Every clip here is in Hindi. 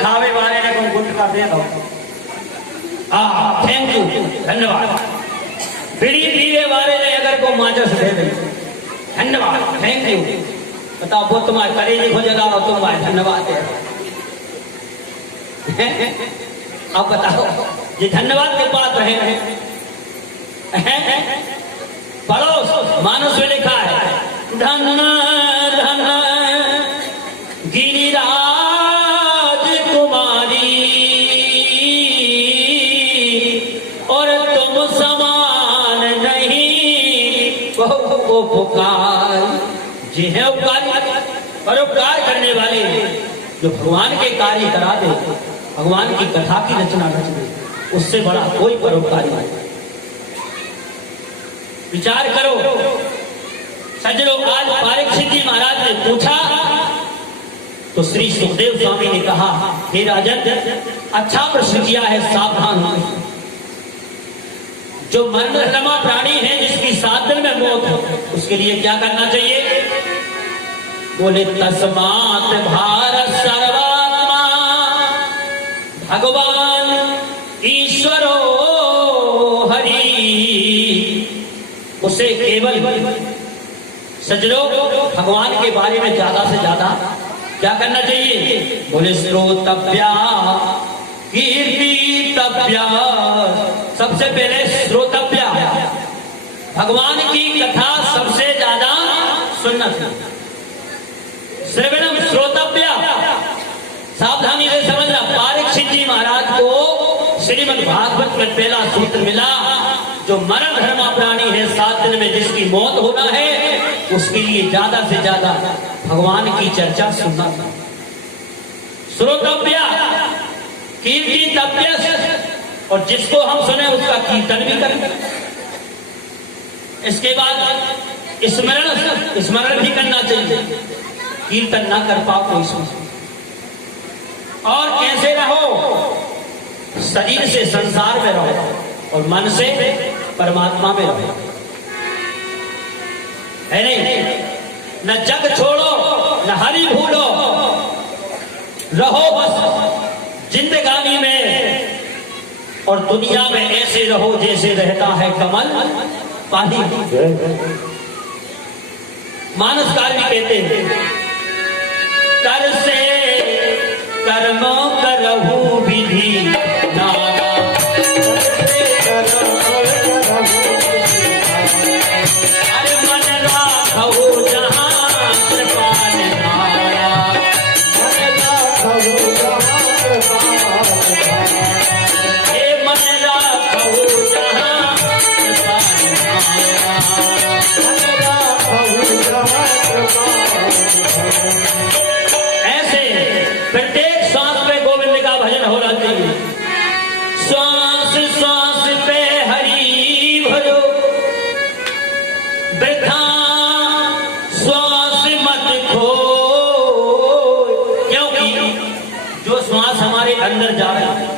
खावे वाले ने को गुटखा दे दो। थैंक यू, धन्यवाद। बीड़ी पीने वाले ने अगर को माचस दे दे, धन्यवाद, थैंक यू। बताओ वो तुम्हारे कलेजे को जगा और तुम्हारे धन्यवाद है। अब बताओ ये धन्यवाद के बात रहे पड़ोस मानस में लिखा है धन धन गिरिराज कुमारी और तुम समान नहीं वो पुकार जिन्हें परोपकार करने वाले जो भगवान के कार्य करा दे, भगवान की कथा की रचना रच दे, उससे बड़ा कोई परोपकारी नहीं। विचार करो सज्जनों, आज परीक्षित जी महाराज ने पूछा तो श्री सुखदेव स्वामी ने कहा, हे राजन अच्छा प्रश्न किया है, सावधान हो। जो मरणरमा प्राणी है जिसकी 7 दिन में मौत हो, उसके लिए क्या करना चाहिए? बोले तस्मात् भारत सर्वात्मा भगवान ईश्वरो हरि। उसे केवल सज्जनों भगवान के बारे में ज्यादा से ज्यादा क्या करना चाहिए? बोले श्रोतव्या कीर्तितव्या। सबसे पहले श्रोतव्या, भगवान की कथा सबसे ज्यादा सुनना चाहिए। श्रवणम श्रोतव्या, सावधानी से समझना। परीक्षित जी महाराज को श्रीमद् भागवत में पहला सूत्र मिला, जो मरण धर्मा प्राणी है 7 दिन में जिसकी मौत होना है, उसके लिए ज्यादा से ज्यादा भगवान की चर्चा सुनना था। श्रोतव्या कीर्तितव्य, और जिसको हम सुने उसका कीर्तन भी करें। इसके बाद स्मरण भी करना चाहिए। कीर्तन ना कर पाओ कोई सुन। और कैसे रहो? शरीर से संसार में रहो और मन से परमात्मा में रहो, है नहीं? न जग छोड़ो न हरि भूलो, रहो बस जिंदगानी में, और दुनिया में ऐसे रहो जैसे रहता है कमल पानी। मानसकार भी कहते हैं, कर से कर्मों करहु विधि नाना, अरे मन राखहु जहाँ कृपा निधारा, मन राखहु जहाँ कृपा निधारा, हे मन राखहु जहाँ कृपा निधारा, मन राखहु जहाँ कृपा निधारा। ऐसे प्रत्येक श्वास पे गोविंद का भजन हो रहा चाहिए। श्वास श्वास पे हरि भजो, वृथा श्वास मत खो, क्योंकि जो श्वास हमारे अंदर जा रही है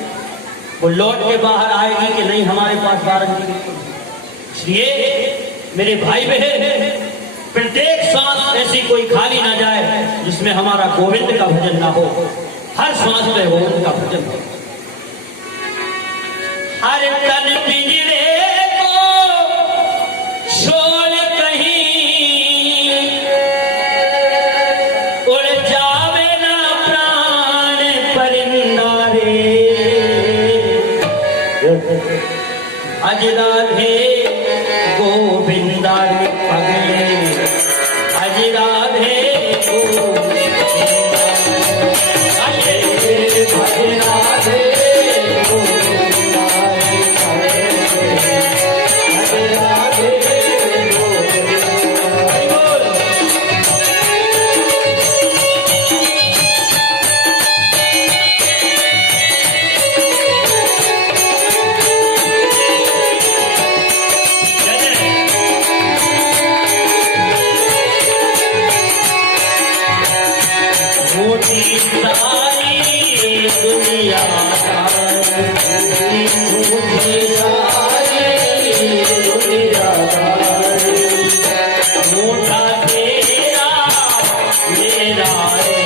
वो लौट के बाहर आएगी कि नहीं हमारे पास गारंटी। इसलिए मेरे भाई बहन, प्रत्येक श्वास ऐसी कोई खाली ना जाए जिसमें हमारा गोविंद का भजन ना हो। हर श्वास में गोविंद का भजन हो। हर तन पिंजरे को छोड़ कहीं उड़ जावे ना प्राण परिंदा रे, अज राधे गोविंदा पगले, अज राधे मेरा रे,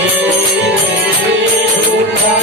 झूठा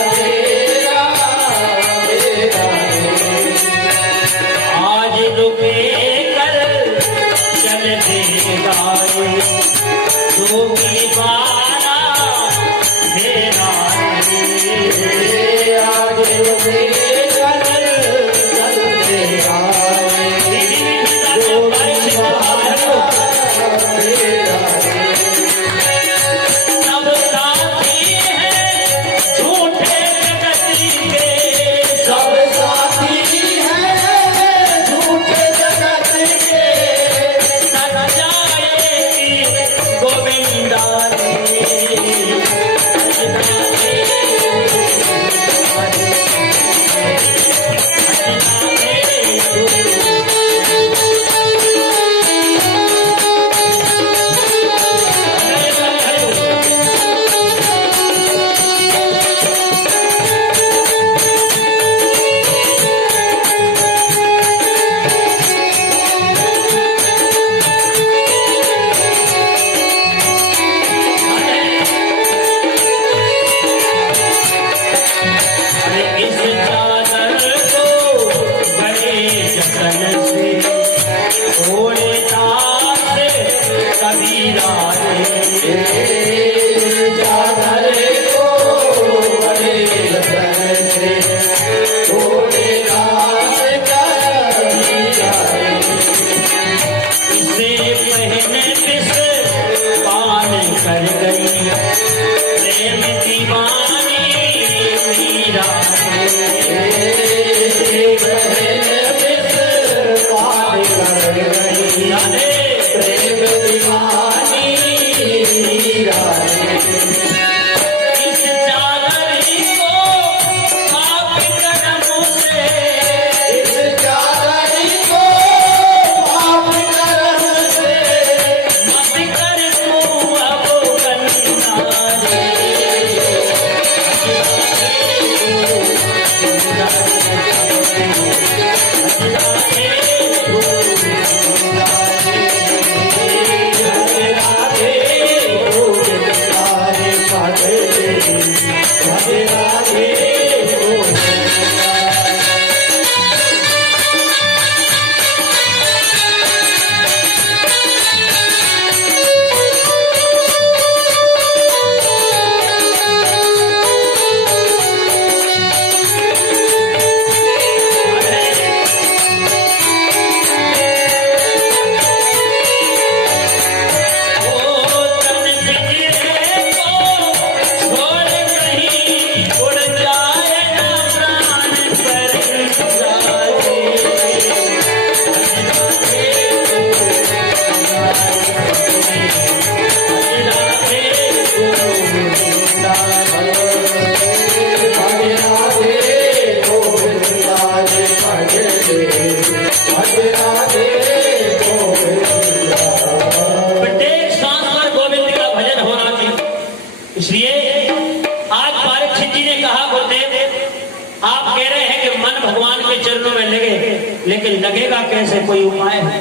लेकिन लगेगा कैसे, कोई उपाय है?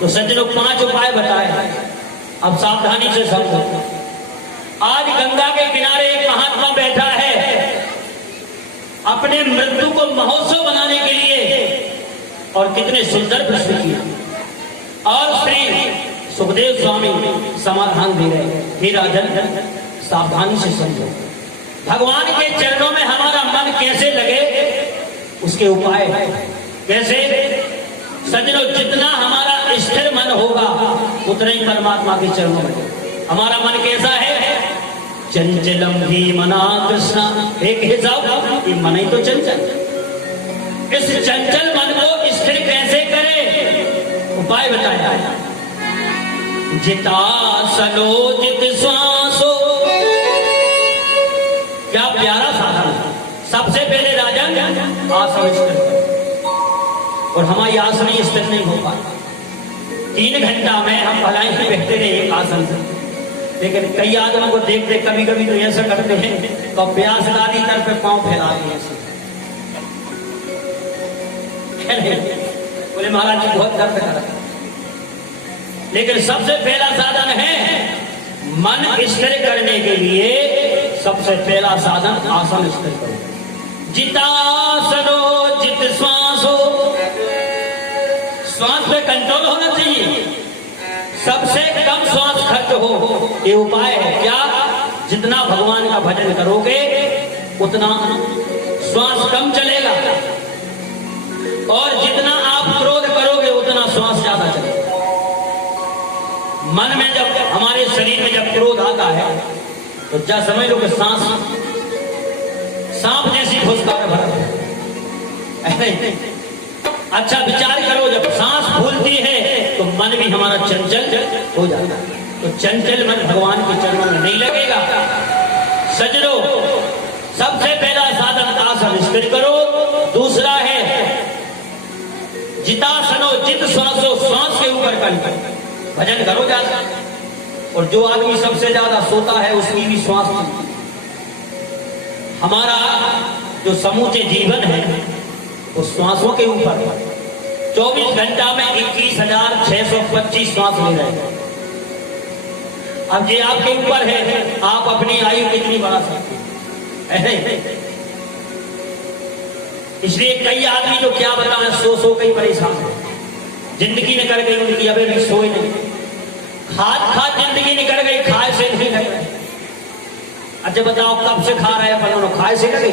तो सज्जनों 5 उपाय बताए, अब सावधानी से समझो। आज गंगा के किनारे एक महात्मा बैठा है, अपने मृत्यु को महोत्सव बनाने के लिए, और कितने सुंदर प्रश्न किए। और श्री सुखदेव स्वामी समाधान दे रहे। हे राजन, सावधानी से समझो, भगवान के चरणों में हमारा मन कैसे लगे, उसके उपाय कैसे? सज्जनों, जितना हमारा स्थिर मन होगा उतना ही परमात्मा के चरणों में। हमारा मन कैसा है? चंचलम ही मना कृष्णा, एक हिसाब ये मन ही तो चंचल। इस चंचल मन को स्थिर कैसे करें? उपाय बताया, जिता सलो जित श्वासो। क्या प्यारा साधन। सबसे पहले राजन आसन स्थिर करो, और हमारी आसन स्थिर नहीं हो पाता। 3 घंटा में हम भलाई से बैठते रहे एक आसन से, लेकिन कई आदमियों को देखते कभी कभी तो ऐसा करते हैं तो अभ्यास दादी तर पे पांव फैला दिए, बोले महाराज जी बहुत दर्द कर रहा है। लेकिन सबसे पहला साधन है मन स्थिर करने के लिए, सबसे पहला साधन आसन स्थिर करो। जितासनो जित श्वासो, श्वास पे कंट्रोल होना चाहिए, सबसे कम श्वास खर्च हो। ये उपाय है क्या? जितना भगवान का भजन करोगे उतना श्वास कम चलेगा, और जितना आप क्रोध करोगे उतना श्वास ज्यादा चलेगा। मन में जब, हमारे शरीर में जब क्रोध आता है तो क्या समझ लो कि सांप जैसी फुसकार भरा है। अच्छा विचार करो, जब सांस फूलती है तो मन भी हमारा चंचल हो जाता है, तो चंचल मन भगवान के चरणों में नहीं लगेगा। सजनो, सबसे पहला साधन आसन स्थिर करो। दूसरा है जितासनो, जित श्वासो, श्वास के ऊपर कर भजन करो ज्यादा। और जो आदमी सबसे ज्यादा सोता है उसकी भी श्वास, हमारा जो समूचे जीवन है वो श्वासों के ऊपर। 24 घंटा में 21,625 श्वास ले रहे हैं। अब ये आपके ऊपर है, आप अपनी आयु कितनी बढ़ा सकते हैं। इसलिए कई आदमी तो क्या बताएं, सो कई परेशान है, जिंदगी निकल गई उनकी, अबे भी सोए नहीं, खाद जिंदगी निकल गई, खाए से नहीं लगे। अच्छा बताओ कब से खा रहे हैं, पर खाए से लगे।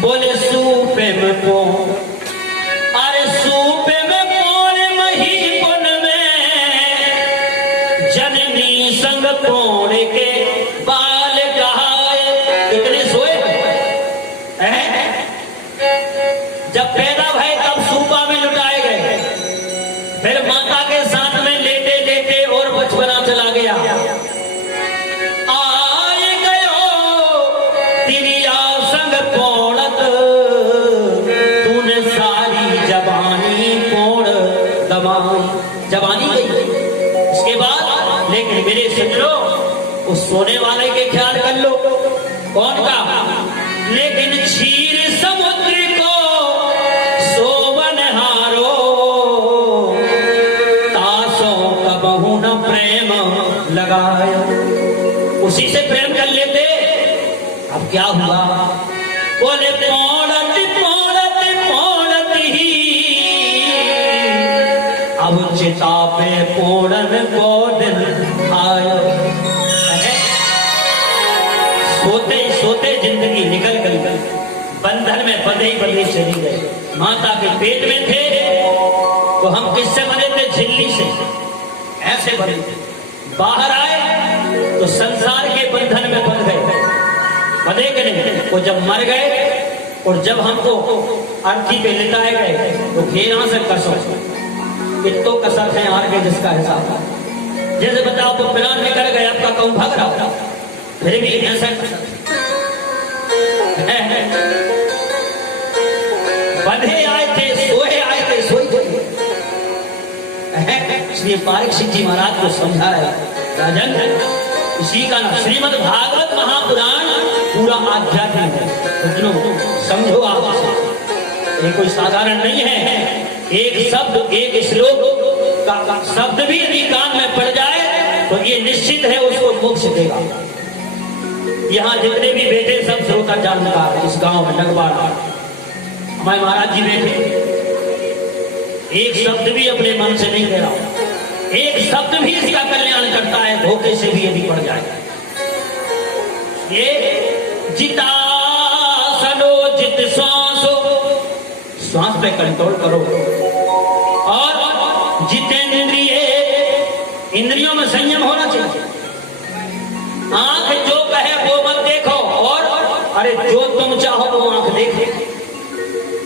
बोले सूपे में पो, अरे सूपे में पोड़ मही पुन में, जननी संग पोड़ के बाल कहाए। कितने सोए हैं? जब पैदा भय तब सूपा में लुटाए गए, फिर माता के साथ में लेटे लेटे और बचपना चला गया। आए गयो तिरिया संग पोड़त, तूने सारी जवानी पोड़ दबाई। जवानी गई इसके बाद, लेकिन मेरे सजनो उस सोने वाले के ख्याल कर लो। कौन का? लेकिन क्षीर समुद्र को सोवन हारो, तासों का बहु न प्रेम लगाया। उसी से प्रेम कर लेते। अब क्या हुआ? बोले पोड़त पोड़त पोड़त ही, अब चिता पे पोड़न को दिन आयो। सोते सोते जिंदगी निकल गई, बंधन में बंधे बंधे चली गए। माता के पेट में थे तो हम किससे बने थे? झिल्ली से, ऐसे बने थे। बाहर आए तो संसार के बंधन में बंध गए, बंधे के नहीं। वो जब मर गए और जब हमको अर्थी पे लिटाए गए तो घेरा से कसो, इतो कसर है हार के जिसका हिसाब। जैसे बताओ तो प्राण निकल गए, आपका कहूं भाग रहा, फिर भी ऐसा बंधे आए थे, सोए आए थे, सोई थे। इसलिए पारीक्षित जी महाराज को समझा रहे राजन, इसी का नाम श्रीमद् भागवत महापुराण पूरा आध्यात्मिक है। समझो आप, ये कोई साधारण नहीं है। एक शब्द, एक श्लोक का शब्द भी यदि कान में पड़ जाए तो ये निश्चित है उसको मोक्ष देगा। यहाँ जितने भी बैठे सब श्रोता जानकार इस गांव में लगवाड़ा, हमारे महाराज जी बैठे, एक शब्द भी अपने मन से नहीं दे रहा, एक शब्द भी इसका कल्याण करता है, धोखे से भी यदि पड़ जाए। ये जितासनो, जित श्वासो, श्वास पे कंट्रोल करो, और जितेंद्रिय, इंद्रियों में संयम होना चाहिए। आंख जो कहे वो मत देखो, और अरे जो तुम चाहो वो आंख देखे,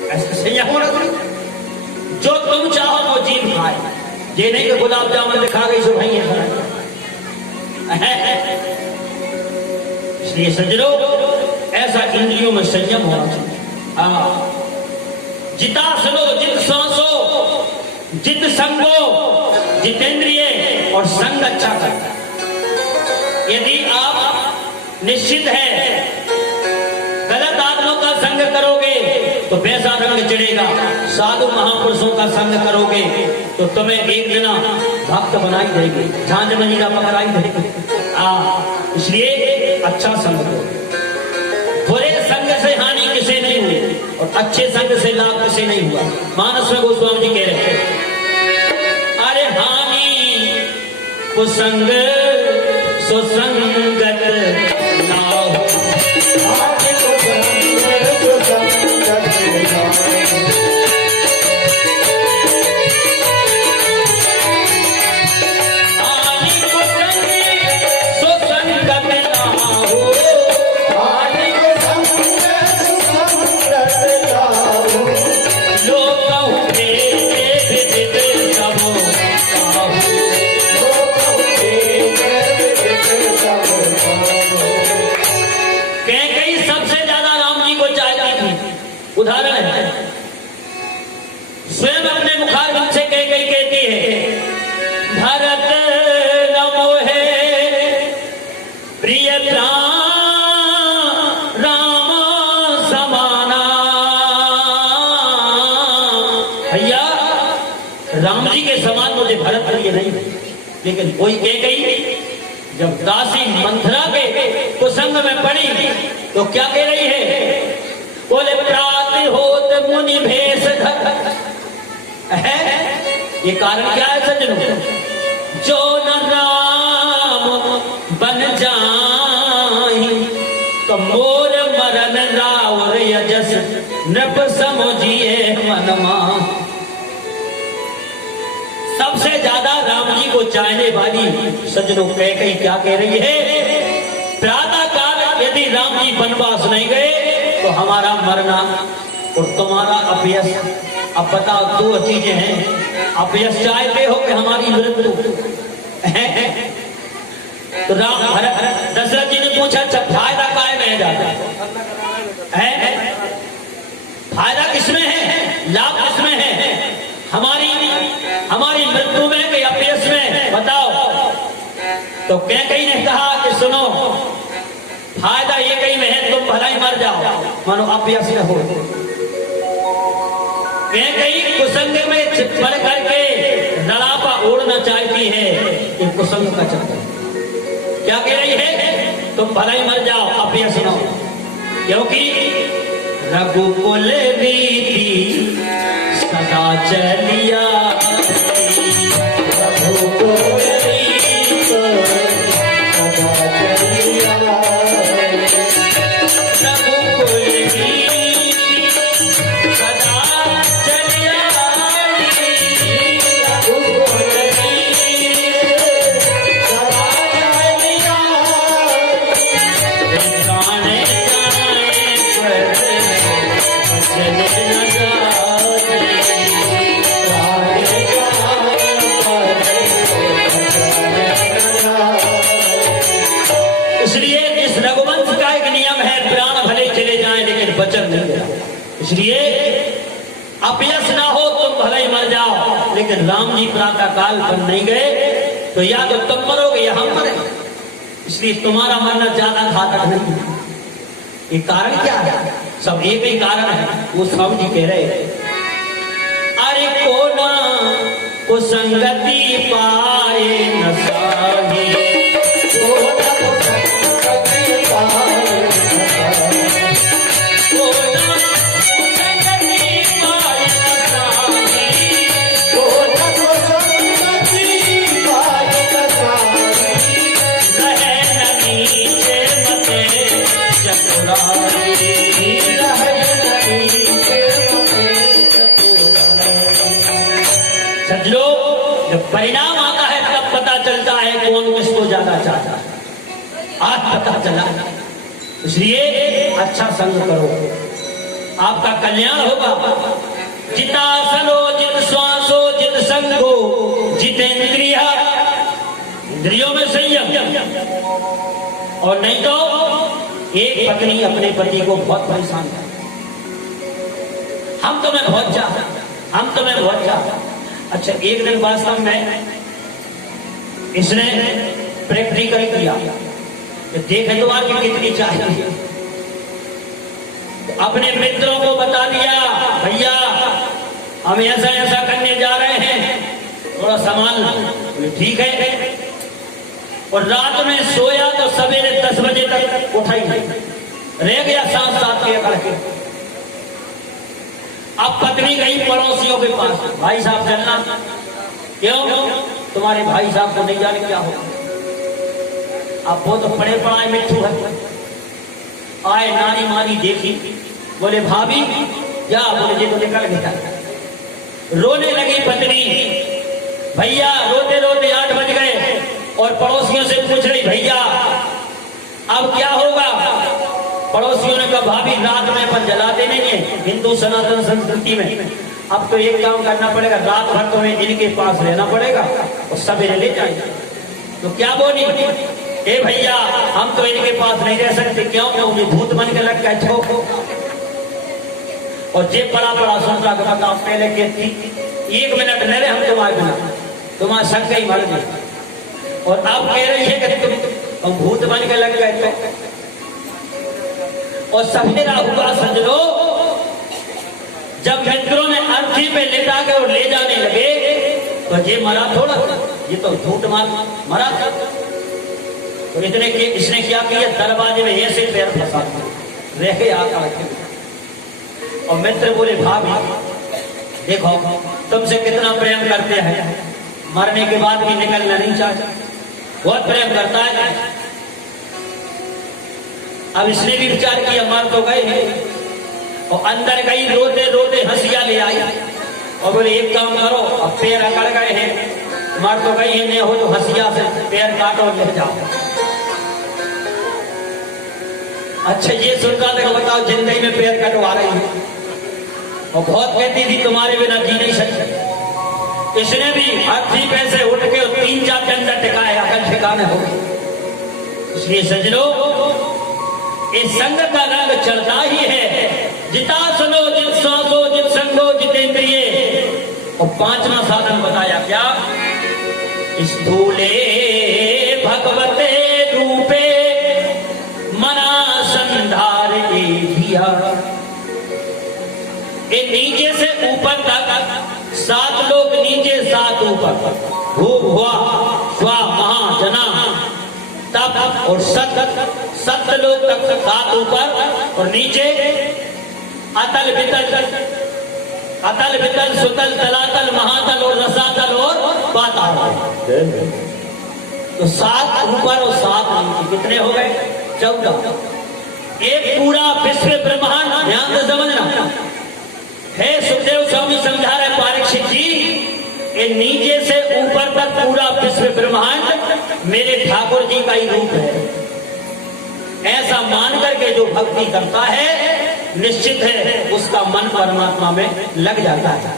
ऐसा संयम होना चाहिए। जो तुम चाहो वो जीभ खाए, ये नहीं कि गुलाब जामुन दिखा गई सो भाई इसलिए सजनो ऐसा इंद्रियों में संयम होना चाहिए। जितासनो, जित श्वासो, जित संगो, जितेंद्रिय, और संग अच्छा करता। यदि आप निश्चित है गलत आदमियों का संग करोगे तो वैसा रंग चढ़ेगा, साधु महापुरुषों का संग करोगे तो तुम्हें एक दिन भक्त बनाई देगी, झांझ महीना पकड़ाई देगी। इसलिए अच्छा संग करो। बुरे संग से हानि किसे नहीं हुई और अच्छे संग से लाभ किसे नहीं हुआ। मानस में गोस्वामी जी कह रहे थे, अरे हानि कुसंग सुसंगत ना हो। आदि को संग सुसंगत ना हो। आदि को संग सुसंगत ना हो। आदि को संग सुसंगत ना हो। लोग कहूँ विदित सबो काहू। कैकेयी सबसे ज्यादा राम जी को चाहती थी। उदाहरण है, स्वयं अपने मुखारविंद से कैकेयी कहती है, भरत न मोहे प्रिय राम समाना। भैया राम जी के समान मुझे भरत प्रिय नहीं, लेकिन कोई कैकेयी जब दासी मंथरा के कुसंग में पड़ी तो क्या कह रही है? बोले प्रातः होत मुनि भेष धर। है ये कारण क्या है सज्जनों? जो न राम बन जाहि तो मोर मरन रावर यजस नृप समझिए मनमा। सबसे ज्यादा राम जी को चाहने वाली सज्जनों कैकेयी क्या कह रही है? प्रातः काल यदि राम जी वनवास नहीं गए तो हमारा मरना और तुम्हारा अपयश। अब बताओ, दो चीजें हैं, अपयश चाहते हो कि हमारी मृत्यु? तो राम दशरथ जी ने पूछा, अच्छा फायदा काय में जाता है? फायदा किसमें है, लाभ किसमें है? हमारी मृत्यु में कि अपयश में? बताओ। तो कैकेयी ने कहा कि सुनो, फायदा ये कहीं में है, तुम भला ही मर जाओ, मानो अपयश न हो। कैकेयी कुसंग में पड़ करके नड़ापा ओढ़ना चाहती है, ये कुसंग का चक्कर। क्या कह रही है? तुम भला ही मर जाओ, अपयश न हो। क्योंकि रघुकुल रीति सदा चलिया, रघुकुल रीति सदा चलिया, रघुकुल रीति सदा चलिया, रघुकुल रीति सदा चलिया। गाने गाए पर भजन न गाए। इसलिए इस रघुवंश का एक नियम है, प्राण भले चले जाएं लेकिन वचन नहीं देना। इसलिए अपयश ना हो, तुम भले ही मर जाओ, लेकिन राम जी प्रातः काल बन नहीं गए तो या तो तुम मरोगे या हम मरेंगे। इसलिए तुम्हारा मरना ज्यादा घातक नहीं है। ये कारण क्या है? सब एक ही कारण है, वो सब जी कह रहे हैं। अरे कोना कुसंगति पाए न साही, सज्जनों, जब परिणाम आता है तब पता चलता है कौन किसको ज्यादा चाहता है। आज पता चला। इसलिए अच्छा संग करो, आपका कल्याण होगा। जितासनो जित श्वासो जित संगो जितेंद्रिय, इंद्रियों में संयम। और नहीं तो एक पत्नी अपने पति को बहुत परेशान कर, हम तुम्हें बहुत चाहते, हम तुम्हें बहुत चाहते। अच्छा, एक दिन वास्तव में इसने प्रैक्टिकल किया, देखे तो आपकी कितनी चाहिए। तो अपने मित्रों को बता दिया, भैया हम ऐसा ऐसा करने जा रहे हैं, थोड़ा संभाल लो। ठीक है। और रात में सोया तो सवेरे 10 बजे तक उठा ही नहीं, रह गया 7-7 के करके। अब पत्नी गई पड़ोसियों के पास, भाई साहब चलना। क्यों? तुम्हारे भाई साहब को नहीं जाने क्या हो। अब वो तो पड़े पड़ाए मिट्टू है। आए नानी मारी देखी, बोले भाभी क्या, बोले जी तो निकल गया। रोने लगी पत्नी, भैया रोते रोते 8 बज गए और पड़ोसियों से पूछ रही भैया अब क्या होगा। पड़ोसियों ने कहा भाभी रात में अपन जलाते नहीं है हिंदू सनातन संस्कृति में, अब तो एक काम करना पड़ेगा, रात भर तुम्हें इनके पास रहना पड़ेगा और सवेरे ले जाएंगे। तो क्या बोली, ए भैया हम तो इनके पास नहीं रह सकते, क्यों, क्योंकि भूत बन के लग गए छो। और जे बड़ा बड़ा सुन रहा था बताओ पहले कहती 1 मिनट नहीं रहे हम तुम्हारे बिना, तुम्हारा संग ही मर गए। और अब कह रही है कि तुम भूत बन के लग गए। और सवेरा हुआ सजनो, जब मित्रों ने अर्थी पे लेटा के और ले जाने लगे तो ये मरा थोड़ा, ये तो झूठ मरा था। तो इसने क्या किया, दरवाजे में ऐसे पैर फंसा रह के आकर। और मित्र बोले भाभी देखो तुमसे कितना प्रेम करते हैं, मरने के बाद भी निकलना नहीं चाहता, बहुत प्रेम करता है। अब इसने भी विचार किया मर तो गए हैं, और अंदर गई रोते रोते हंसिया ले आई और बोले एक काम करो, अब पैर अकड़ गए हैं, मर तो गई है, नहीं हो तो हंसिया से पैर काटो और ले जाओ। अच्छा ये सुनता देखो बताओ जिंदगी में पैर कटवा रही है, और बहुत कहती थी तुम्हारे बिना जी नहीं सकती। इसने भी अर्थी पैसे उठ के 3-4 डंडा टिकाए अकल ठिकाने हो। इसलिए सजनो इस संग का रंग चढ़ता ही है, जिता सुनो जित सांसो जित संगो जितेंद्रिय। और 5वां साधन बताया क्या, स्थूले भगवते रूपे मना संधार दिया। ये नीचे से ऊपर तक 7 लोग नीचे 7 ऊपर, भू भुआ स्वा महा जना तप और सत लोग तक 7 ऊपर और नीचे अतल वितल सुतल तलातल महातल और रसातल और पाताल। तो 7 ऊपर और 7 नीचे कितने हो गए, 14। एक पूरा विश्व ब्रह्मांड, ध्यान से समझना है। सुखदेव स्वामी समझा रहे परीक्षित जी, ये नीचे से ऊपर तक पूरा विश्व ब्रह्मांड मेरे ठाकुर जी का ही रूप है। ऐसा मान करके जो भक्ति करता है निश्चित है उसका मन परमात्मा में लग जाता है।